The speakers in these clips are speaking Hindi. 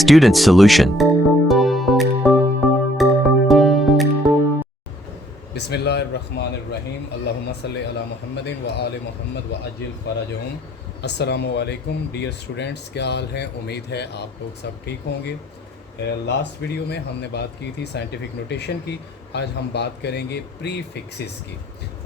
Student Solution. बिस्मिल्लाहिर्रहमानिर्रहीम अल्लाहुम्मा सल्लि अला मुहम्मदिन व आले मुहम्मद व अज्जिल फ़रजहुम। अस्सलामु अलैकुम डियर स्टूडेंट्स, क्या हाल है? उम्मीद है आप लोग सब ठीक होंगे। लास्ट वीडियो में हमने बात की थी साइंटिफिक नोटेशन की। आज हम बात करेंगे प्रीफिक्सेस की,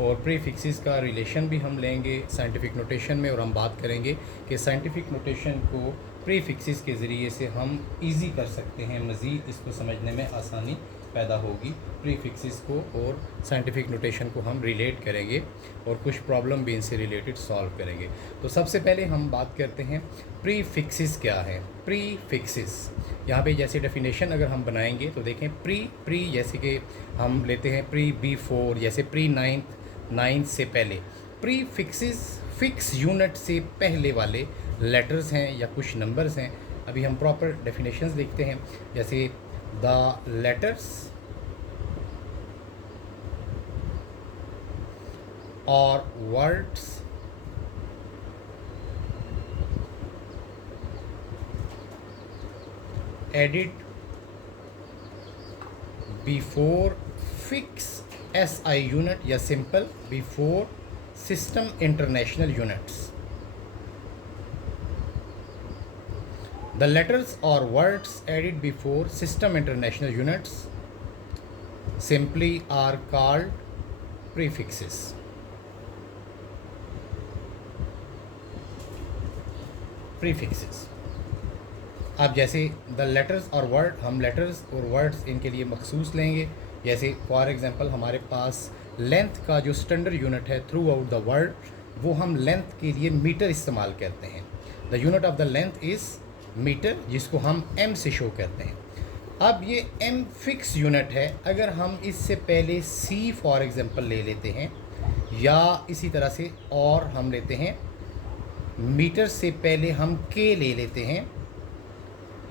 और प्रीफिक्सेस का रिलेशन भी हम लेंगे साइंटिफिक नोटेशन में, और हम बात करेंगे कि साइंटिफिक नोटेशन को प्रीफिक्सेस के ज़रिए से हम इजी कर सकते हैं, मज़ीद इसको समझने में आसानी पैदा होगी। प्रीफिक्सेस को और साइंटिफिक नोटेशन को हम रिलेट करेंगे और कुछ प्रॉब्लम भी इनसे रिलेटेड सॉल्व करेंगे। तो सबसे पहले हम बात करते हैं प्रीफिक्सेस क्या है। प्रीफिक्सेस यहाँ पे जैसे डेफिनेशन अगर हम बनाएंगे तो देखें, प्री जैसे कि हम लेते हैं प्री B4, जैसे प्री नाइन्थ से पहले। प्रीफिक्सेस फिक्स यूनिट से पहले वाले लेटर्स हैं या कुछ नंबर्स हैं। अभी हम प्रॉपर डेफिनेशंस देखते हैं, जैसे द लेटर्स और words added before fix SI unit या simple before system international units. The letters or words added before system international units simply are called prefixes. Prefixes. अब जैसे the letters और word, हम letters और words इनके लिए मखसूस लेंगे। जैसे फॉर एग्जांपल हमारे पास लेंथ का जो स्टैंडर्ड यूनिट है थ्रू आउट द वर्ल्ड, वो हम लेंथ के लिए मीटर इस्तेमाल करते हैं। The unit of the length is metre, जिसको हम m से शो करते हैं। अब ये m फिक्स यूनिट है। अगर हम इससे पहले c फॉर एग्जांपल ले लेते हैं, या इसी तरह से और हम लेते हैं मीटर से पहले हम k ले लेते हैं।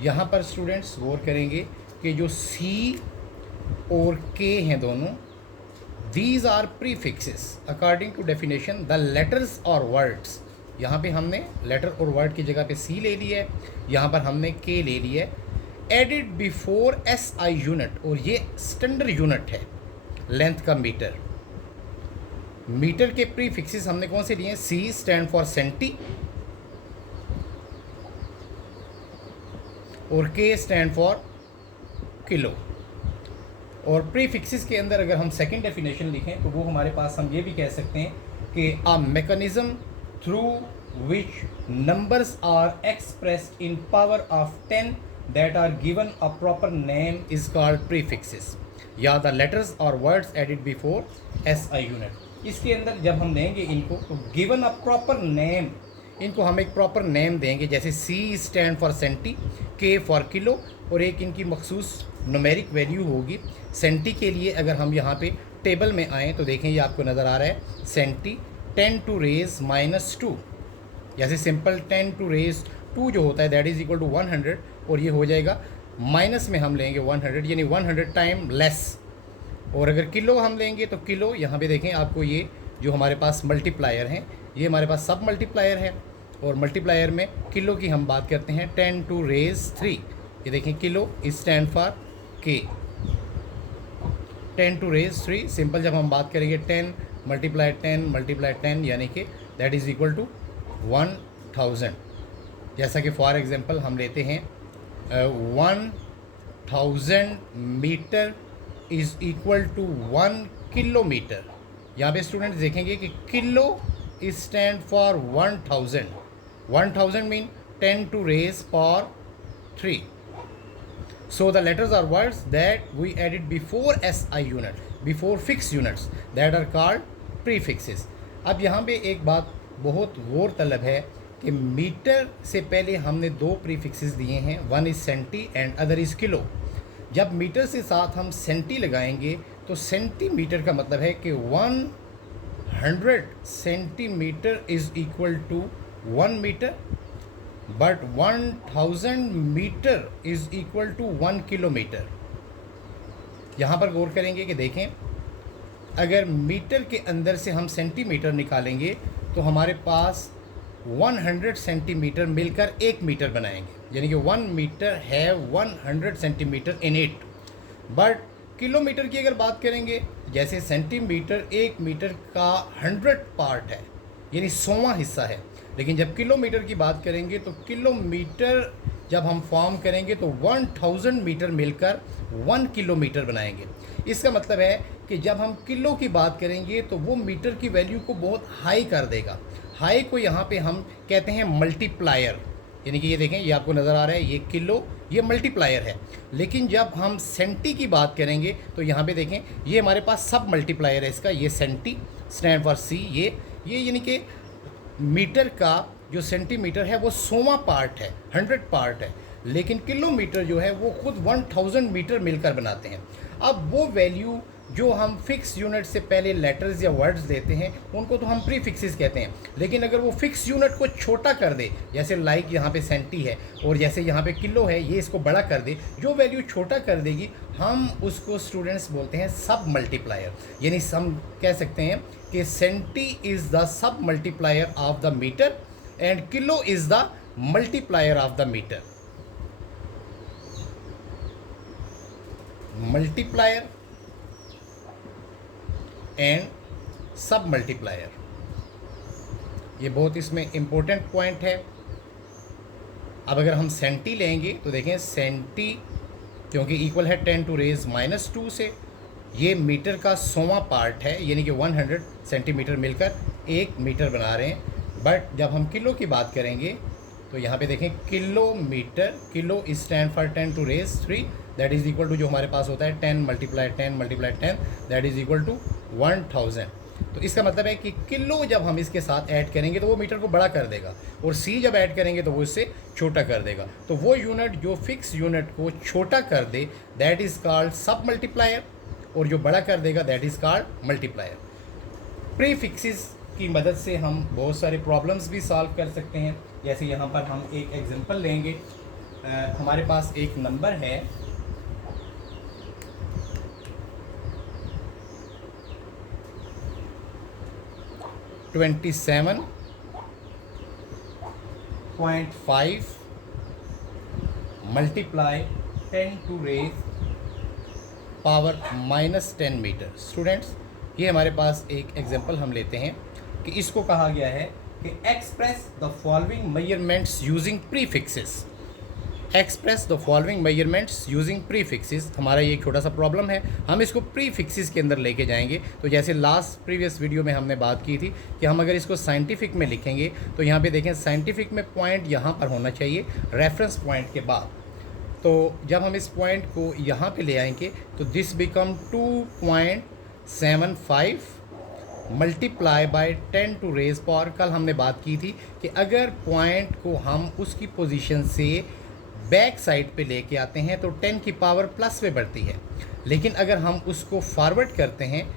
यहाँ पर स्टूडेंट्स गौर करेंगे कि जो c और k हैं दोनों, these are prefixes according to definition. The letters और वर्ड्स, यहाँ पे हमने लेटर और वर्ड की जगह पे सी ले लिया है, यहाँ पर हमने के ले लिया है। एडिड बिफोर SI यूनिट, और ये स्टैंडर्ड यूनिट है लेंथ का मीटर। मीटर के प्रीफिक्सेस हमने कौन से लिए हैं? C स्टैंड फॉर सेंटी और K स्टैंड फॉर किलो। और प्रीफिक्सेस के अंदर अगर हम सेकंड डेफिनेशन लिखें तो वो हमारे पास हम ये भी कह सकते हैं कि a mechanism through which numbers are expressed in power of 10 that are given a proper name is called prefixes, या the letters or words added before SI unit। इसके अंदर जब हम लेंगे इनको तो given a proper name, इनको हम एक प्रॉपर नेम देंगे। जैसे C stand for centi, K for kilo, और एक इनकी मखसूस न्यूमेरिक वैल्यू होगी। सेंटी के लिए अगर हम यहाँ पे टेबल में आएँ तो देखें, ये आपको नज़र आ रहा है सेंटी 10 टू रेज -2, जैसे सिंपल 10 टू रेज 2 जो होता है दैट इज़ इक्वल टू 100, और ये हो जाएगा माइनस में हम लेंगे 100, यानी 100 टाइम लेस। और अगर किलो हम लेंगे तो किलो, यहाँ पे देखें आपको ये जो हमारे पास मल्टीप्लायर हैं, ये हमारे पास सब मल्टीप्लायर है, और मल्टीप्लायर में किलो की हम बात करते हैं 10 टू रेज 3। ये देखें kilo stand for K, 10 to raise 3। Simple जब हम बात करेंगे 10 मल्टीप्लाई 10 यानी कि दैट इज़ इक्वल टू 1000। जैसा कि फॉर एग्जांपल हम लेते हैं 1000 metre is equal to 1 kilometre. यहाँ पे स्टूडेंट्स देखेंगे कि kilo is stand for 1000 mean 10 to raise power 3। So the letters or words that we added before SI unit, before fixed units, that are called prefixes। अब यहाँ पे एक बात बहुत गौर तलब है कि मीटर से पहले हमने 2 प्रीफिक्सेस दिए हैं, one is centi and other is kilo. जब मीटर से साथ हम सेंटी लगाएंगे तो सेंटीमीटर का मतलब है कि 100 centimetre is equal to 1 metre, but 1000 metre is equal to 1 kilometre. यहाँ पर गौर करेंगे कि देखें, अगर मीटर के अंदर से हम सेंटीमीटर निकालेंगे तो हमारे पास 100 सेंटीमीटर मिलकर 1 मीटर बनाएंगे, यानी कि 1 मीटर है 100 centimetre in it. But kilometre की अगर बात करेंगे, जैसे सेंटीमीटर 1 मीटर का 100 पार्ट है, यानी 100वां हिस्सा है, लेकिन जब किलोमीटर की बात करेंगे तो किलोमीटर जब हम फॉर्म करेंगे तो 1000 मीटर मिलकर 1 किलोमीटर बनाएंगे। इसका मतलब है कि जब हम किलो की बात करेंगे तो वो मीटर की वैल्यू को बहुत हाई कर देगा। हाई को यहाँ पे हम कहते हैं मल्टीप्लायर, यानी कि ये देखें, ये आपको नज़र आ रहा है, ये किलो, ये मल्टीप्लायर है। लेकिन जब हम सेंटी की बात करेंगे तो यहाँ पे देखें, ये हमारे पास सब मल्टीप्लायर है इसका, ये सेंटी स्टैंड फॉर सी, ये यानी कि मीटर का जो सेंटीमीटर है वो 100वां पार्ट है, 100 पार्ट है, लेकिन किलोमीटर जो है वो खुद 1000 मीटर मिलकर बनाते हैं। अब वो वैल्यू जो हम फिक्स यूनिट से पहले लेटर्स या वर्ड्स देते हैं उनको तो हम प्रीफिक्सेस कहते हैं, लेकिन अगर वो फिक्स यूनिट को छोटा कर दे, जैसे लाइक यहाँ पे सेंटी है और जैसे यहाँ पे किलो है, ये इसको बड़ा कर दे, जो वैल्यू छोटा कर देगी हम उसको स्टूडेंट्स बोलते हैं सब मल्टीप्लायर। यानी हम कह सकते हैं कि centi is the sub multiplier of the metre and kilo is the multiplier of the metre. Multiplier and sub multiplier, ये बहुत इसमें इम्पोर्टेंट पॉइंट है। अब अगर हम सेंटी लेंगे तो देखें, सेंटी क्योंकि इक्वल है 10⁻⁻² से, ये मीटर का 100वां पार्ट है, यानी कि 100 सेंटीमीटर मिलकर 1 मीटर बना रहे हैं। बट जब हम किलो की बात करेंगे तो यहाँ पे देखें, kilometre, kilo is stand for 10⁻³ that is equal to जो हमारे पास होता है 10 × 10 × 10 दैट इज़ इक्वल टू 1000। तो इसका मतलब है कि किलो जब हम इसके साथ ऐड करेंगे तो वो मीटर को बड़ा कर देगा, और सी जब ऐड करेंगे तो वो इससे छोटा कर देगा। तो वो यूनिट जो फिक्स यूनिट को छोटा कर दे दैट इज़ कॉल्ड सब मल्टीप्लायर, और जो बड़ा कर देगा that is called multiplier. Prefixes की मदद से हम बहुत सारे प्रॉब्लम्स भी सॉल्व कर सकते हैं। जैसे यहाँ पर हम एक एग्जांपल लेंगे, हमारे पास एक नंबर है 27.5 मल्टीप्लाई 10⁻⁻10 मीटर। स्टूडेंट्स, ये हमारे पास एक एग्जांपल हम लेते हैं कि इसको कहा गया है कि express the following measurements using prefixes. Express the following measurements using prefixes, हमारा ये एक छोटा सा प्रॉब्लम है, हम इसको प्रीफिक्सेस के अंदर लेके जाएंगे। तो जैसे प्रीवियस वीडियो में हमने बात की थी कि हम अगर इसको साइंटिफिक में लिखेंगे तो यहाँ पे देखें, साइंटिफिक में पॉइंट यहाँ पर होना चाहिए रेफरेंस पॉइंट के बाद। तो जब हम इस पॉइंट को यहाँ पे ले आएंगे तो दिस बिकम 2.75 मल्टीप्लाई बाय 10⁻⁻। कल हमने बात की थी कि अगर पॉइंट को हम उसकी पोजीशन से बैक साइड पे लेके आते हैं तो 10 की पावर प्लस में बढ़ती है, लेकिन अगर हम उसको फॉरवर्ड करते हैं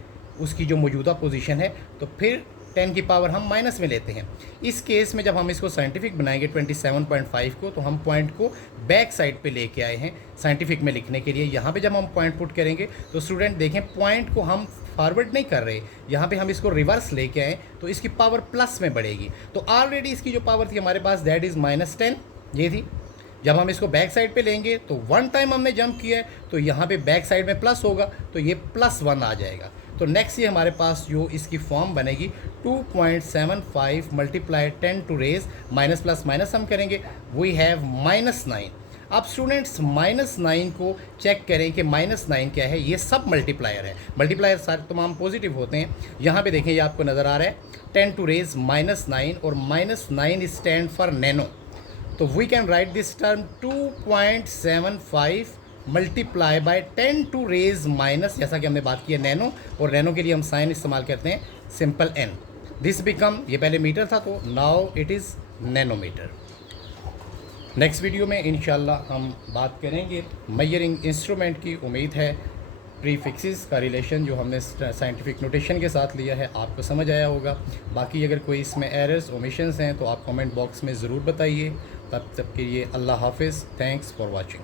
उसकी जो मौजूदा पोजीशन है तो फिर 10 की पावर हम माइनस में लेते हैं। इस केस में जब हम इसको साइंटिफिक बनाएंगे 27.5 को, तो हम पॉइंट को बैक साइड पे लेके आए हैं साइंटिफिक में लिखने के लिए। यहाँ पे जब हम पॉइंट पुट करेंगे तो स्टूडेंट देखें, पॉइंट को हम फॉरवर्ड नहीं कर रहे, यहाँ पे हम इसको रिवर्स लेके आए तो इसकी पावर प्लस में बढ़ेगी। तो ऑलरेडी इसकी जो पावर थी हमारे पास दैट इज़ -10, ये थी। जब हम इसको बैक साइड पे लेंगे तो 1 टाइम हमने जंप किया है तो यहाँ पे बैक साइड में प्लस होगा तो ये +1 आ जाएगा। तो नेक्स्ट ये हमारे पास जो इसकी फॉर्म बनेगी 2.75 मल्टीप्लाई 10⁻⁻, प्लस माइनस हम करेंगे, वी हैव -9। अब स्टूडेंट्स -9 को चेक करें कि -9 क्या है। ये सब मल्टीप्लायर है, मल्टीप्लायर सारे तमाम पॉजिटिव होते हैं। यहाँ पे देखें, ये आपको नज़र आ रहा है 10⁻⁻9 और -9 स्टैंड फॉर नैनो। तो we can write this term 2.75 multiply by 10⁻⁻, जैसा कि हमने बात की है नैनो, और नैनो के लिए हम साइन इस्तेमाल करते हैं सिंपल n। दिस बिकम, ये पहले मीटर था तो now it is nanometre. Next video में इंशाल्लाह हम बात करेंगे मेजरिंग इंस्ट्रूमेंट की। उम्मीद है प्रीफिक्सेस का रिलेशन जो हमने साइंटिफिक नोटेशन के साथ लिया है आपको समझ आया होगा। बाकी अगर कोई इसमें एरर्स ओमिशंस हैं तो आप कमेंट बॉक्स में ज़रूर बताइए। तब तक के लिए अल्लाह हाफिज़। Thanks for watching.